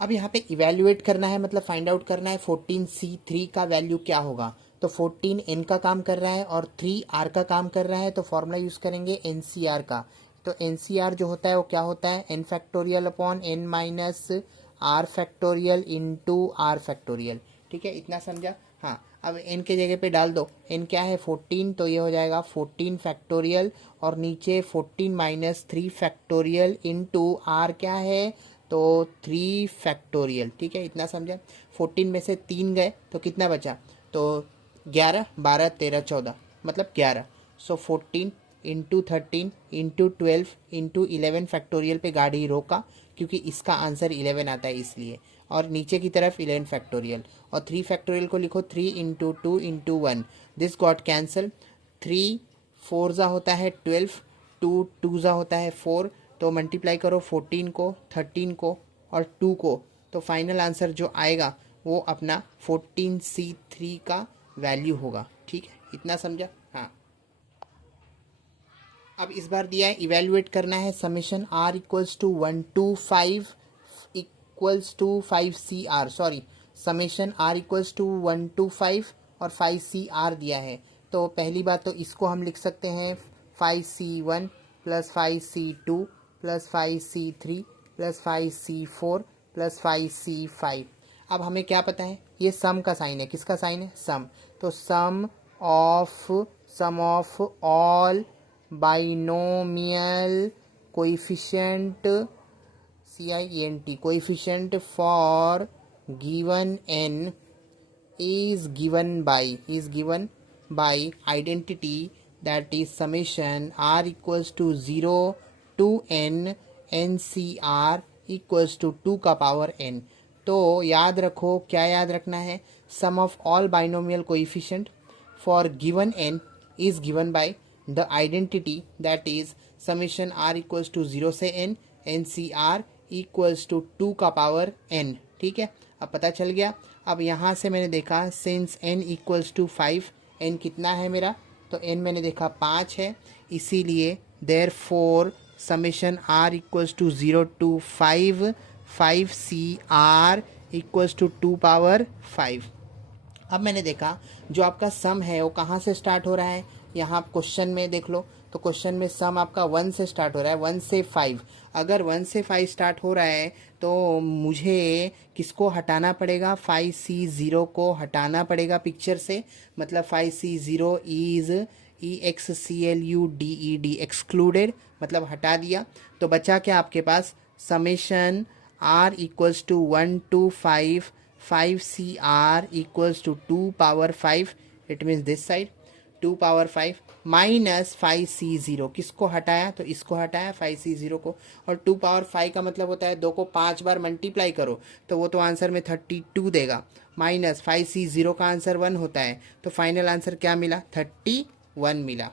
अब यहाँ पे इवेल्युएट करना है, मतलब फाइंड आउट करना है 14C3 का वैल्यू क्या होगा। तो 14 n का काम कर रहा है और 3 r का काम कर रहा है, तो फॉर्मूला यूज़ करेंगे NCR का। तो NCR जो होता है वो क्या होता है, n factorial upon n minus r factorial into r factorial. ठीक है, इतना समझा। हाँ, अब n के जगह पे डाल दो, n क्या है 14, तो ये हो जाएगा 14 फैक्टोरियल और नीचे 14 माइनस 3 फैक्टोरियल इंटू r क्या है, तो 3 फैक्टोरियल। ठीक है, इतना समझा। 14 में से 3 गए तो कितना बचा, तो 11, 12, 13, 14, मतलब 11। सो 14 इंटू 13 इंटू 12 इंटू 11 फैक्टोरियल पे गाड़ी रोका, क्योंकि इसका आंसर 11 आता है इसलिए, और नीचे की तरफ 11 फैक्टोरियल, और 3 फैक्टोरियल को लिखो 3 into 2 into 1, this got cancel. 3 4 ज़ा होता है 12, 2 2 ज़ा होता है 4, तो मल्टीप्लाई करो 14 को, 13 को और 2 को, तो फाइनल आंसर जो आएगा वो अपना 14C3 का वैल्यू होगा। ठीक है, इतना समझा। हाँ, अब इस बार दिया है इवेल्युएट करना है summation r equals to 1 to 5 equals to 5CR, sorry, summation r equals to 1 to 5 और 5CR दिया है। तो पहली बात तो इसको हम लिख सकते हैं 5C1 plus 5C2 plus 5C3 plus 5C4 plus 5C5। अब हमें क्या पता है, ये सम का साइन है, किसका साइन है, सम। तो sum of all binomial coefficient CIENT coefficient for given n is given by identity, that is summation r equals to 0 to n NCR equals to 2 का पावर n। तो याद रखो, क्या याद रखना है, sum of all binomial coefficient for given n is given by the identity, that is summation r equals to 0 से n NCR equals to 2 का पावर n। ठीक है, अब पता चल गया। अब यहाँ से मैंने देखा since n equals to 5, n कितना है मेरा, तो n मैंने देखा 5 है, इसीलिए therefore summation r equals to 0 to 5 5CR equals to 2 power 5। अब मैंने देखा जो आपका सम है वो कहाँ से स्टार्ट हो रहा है, यहाँ आप क्वेश्चन में देख लो, तो क्वेश्चन में सम आपका 1 से स्टार्ट हो रहा है, 1 से 5। अगर 1 से 5 स्टार्ट हो रहा है तो मुझे किसको हटाना पड़ेगा, 5C0 को हटाना पड़ेगा पिक्चर से, मतलब 5C0 इज EXCLUDED एक्सक्लूडेड, मतलब हटा दिया। तो बचा क्या आपके पास, summation r equals to 1 to 5 5CR equals to 2 power 5, it means this side 2 power 5 minus 5C0, किसको हटाया, तो इसको हटाया 5C0 को, और 2 पावर 5 का मतलब होता है 2 को 5 बार मल्टीप्लाई करो तो वो तो आंसर में 32 देगा, माइनस 5C0 का आंसर 1 होता है, तो फाइनल आंसर क्या मिला, 31 मिला।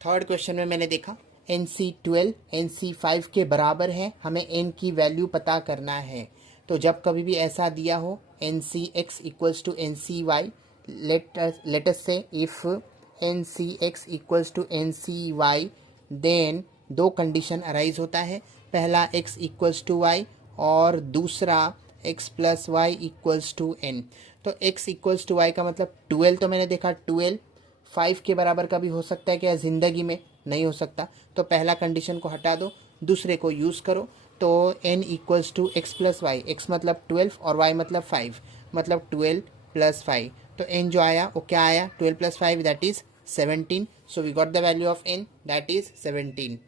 थर्ड क्वेश्चन में मैंने देखा NC12 NC5 के बराबर है, हमें n की वैल्यू पता करना है। तो जब कभी भी ऐसा दिया हो NCX equals to NCY, let us say if NCX equals to NCY, then दो कंडीशन अराइज होता है, पहला x इक्वल्स टू y और दूसरा x plus y equals to n। तो x इक्वल्स टू y का मतलब 12, तो मैंने देखा 12 5 के बराबर का भी हो सकता है क्या, ज़िंदगी में नहीं हो सकता, तो पहला कंडीशन को हटा दो, दूसरे को यूज़ करो। तो n equals to x plus y, x मतलब 12 और y मतलब 5, मतलब 12 प्लस 5, तो n जो आया वो क्या आया, 12 plus 5 that is 17, so we got the value of n that is 17।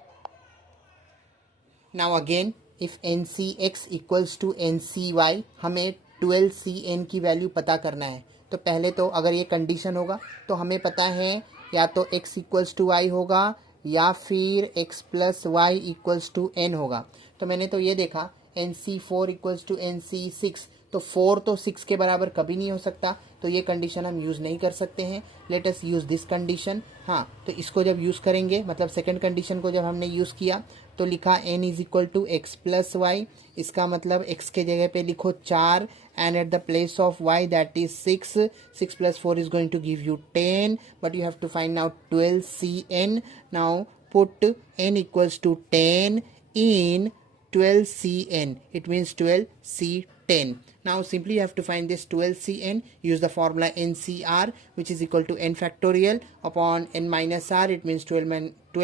Now again if NCX equals to NCY, हमें 12CN की वैल्यू पता करना है। तो पहले तो अगर ये कंडीशन होगा तो हमें पता है या तो x इक्वल्स टू y होगा या फिर x plus y equals to n होगा। तो मैंने तो ये देखा NC4 इक्वल्स टू NC6, तो 4 तो 6 के बराबर कभी नहीं हो सकता, तो ये कंडीशन हम यूज़ नहीं कर सकते हैं। Let us use this condition. हाँ, तो इसको जब यूज़ करेंगे, मतलब सेकंड कंडीशन को जब हमने यूज़ किया तो लिखा n is equal to x plus y, इसका मतलब x के जगह पे लिखो 4 and at the place of y that is 6, 6 plus 4 is going to give you 10, but you have to find out 12CN। Now put n equals to 10 in 12cn, it means 12c10. Now simply you have to find this 12cn, use the formula ncr, which is equal to n factorial upon n minus r, it means 12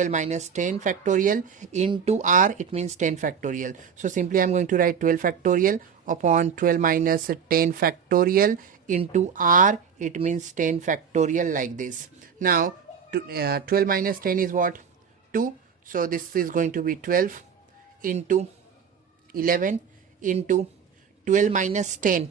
minus 10 factorial, into r, it means 10 factorial. So simply I'm going to write 12 factorial upon 12 minus 10 factorial into r, it means 10 factorial, like this. Now 12 minus 10 is what? 2. So this is going to be 12 into 11 into 12 minus 10,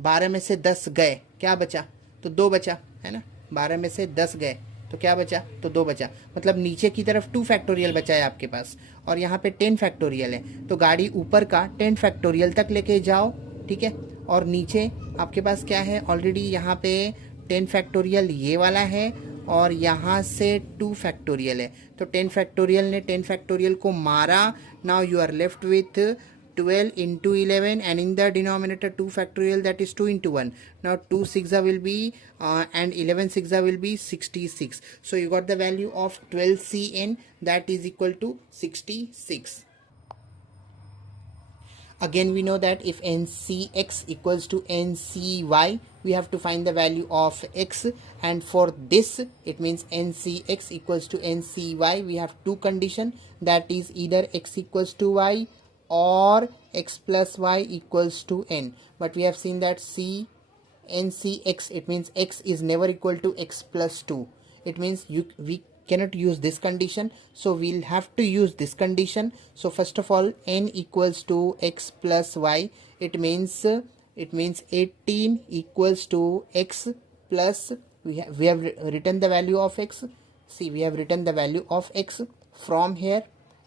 12 में से 10 गए, क्या बचा? तो 2 बचा, है ना. 12 में से 10 गए तो क्या बचा? तो 2 बचा. मतलब नीचे की तरफ 2 फैक्टोरियल बचा है आपके पास, और यहाँ पे 10 फैक्टोरियल है. तो गाड़ी ऊपर का 10 फैक्टोरियल तक लेके जाओ, ठीक है. और नीचे आपके पास क्या है? ऑलरेडी यहाँ पे 10 फैक्टोरियल ये वाला है, और यहाँ से 2 फैक्टोरियल है. तो 10 फैक्टोरियल ने 10 फैक्टोरियल को मारा. Now you are left with 12 into 11, and in the denominator 2 factorial, that is 2 into 1. Now 2 6 will be and 11 6 will be 66. So you got the value of 12cn, that is equal to 66. Again we know that if ncx equals to ncy, we have to find the value of x, and for this it means ncx equals to ncy, we have two conditions, that is either x equals to y or x plus y equals to n. But we have seen that ncx, it means x is never equal to x plus 2. It means we cannot use this condition, so we'll have to use this condition. So first of all, n equals to x plus y, it means 18 equals to x plus, we have written the value of x. See, we have written the value of x from here,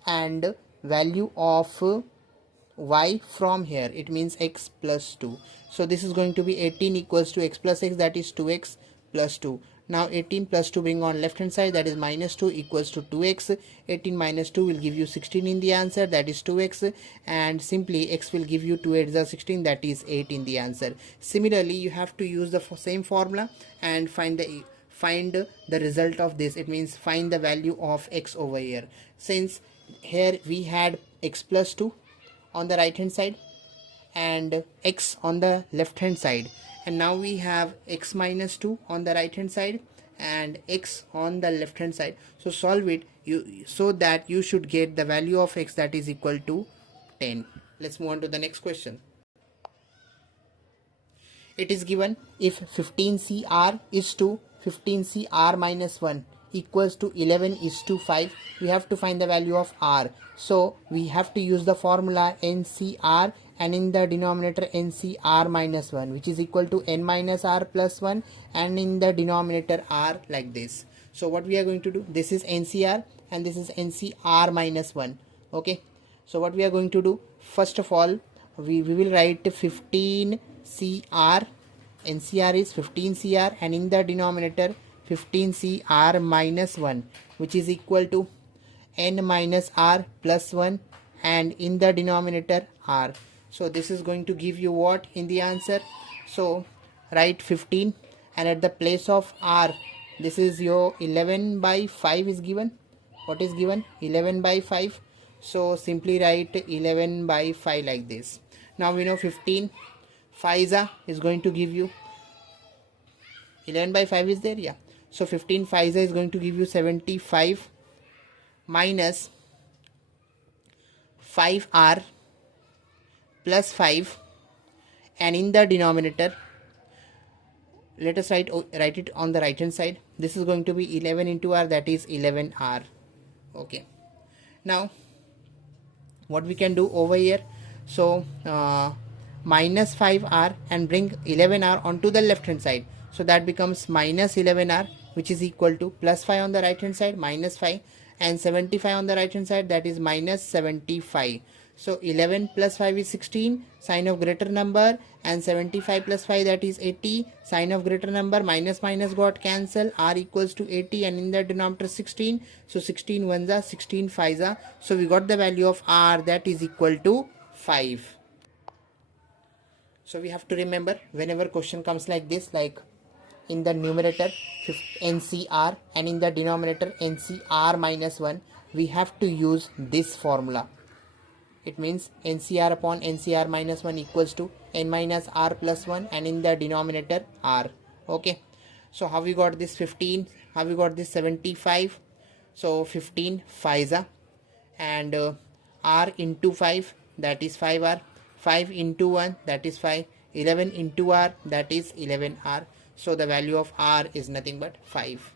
and value of y from here, it means x plus 2. So this is going to be 18 equals to x plus x, that is 2x plus 2. Now 18 plus 2 bring on left hand side, that is minus 2 equals to 2x. 18 minus 2 will give you 16 in the answer, that is 2x, and simply x will give you 2 8 is 16, that is 8 in the answer. Similarly, you have to use the same formula and find the result of this. It means find the value of x over here. Since here we had x plus 2 on the right hand side and x on the left hand side, and now we have x minus 2 on the right hand side and x on the left hand side. So solve it so that you should get the value of x, that is equal to 10. Let's move on to the next question. It is given if 15cr is to 15cr minus 1 equals to 11 is to 5, we have to find the value of r. So we have to use the formula ncr, and in the denominator ncr minus 1, which is equal to n minus r plus 1, and in the denominator r, like this. So what we are going to do, this is ncr and this is ncr minus 1. Okay, so what we are going to do, first of all we will write 15cr, ncr is 15cr, and in the denominator 15cr minus 1, which is equal to n minus r plus 1, and in the denominator r. So this is going to give you what in the answer? So write 15, and at the place of r, this is your 11 by 5 is given. What is given? 11 by 5. So simply write 11 by 5 like this. Now we know 15 5 is going to give you 11 by 5 is there, yeah. So 15 5 is going to give you 75 minus 5r plus 5, and in the denominator let us write it on the right hand side. This is going to be 11 into r, that is 11r. Okay, now what we can do over here, so minus 5r and bring 11r onto the left hand side, so that becomes minus 11r, which is equal to plus 5 on the right hand side, minus 5, and 75 on the right hand side, that is minus 75. So 11 plus 5 is 16, sign of greater number, and 75 plus 5, that is 80, sign of greater number, minus minus got cancel, r equals to 80, and in the denominator 16, so 16 ones are 16 5s are, so we got the value of r, that is equal to 5. So we have to remember, whenever question comes like this, like in the numerator ncr and in the denominator ncr minus 1, we have to use this formula. it means NCR upon NCR minus 1 equals to n minus r plus 1, and in the denominator r. Okay, so how we got this 15, how we got this 75? So 15 5s, and r into 5, that is 5r, 5 into 1, that is 5, 11 into r, that is 11r. So the value of r is nothing but 5.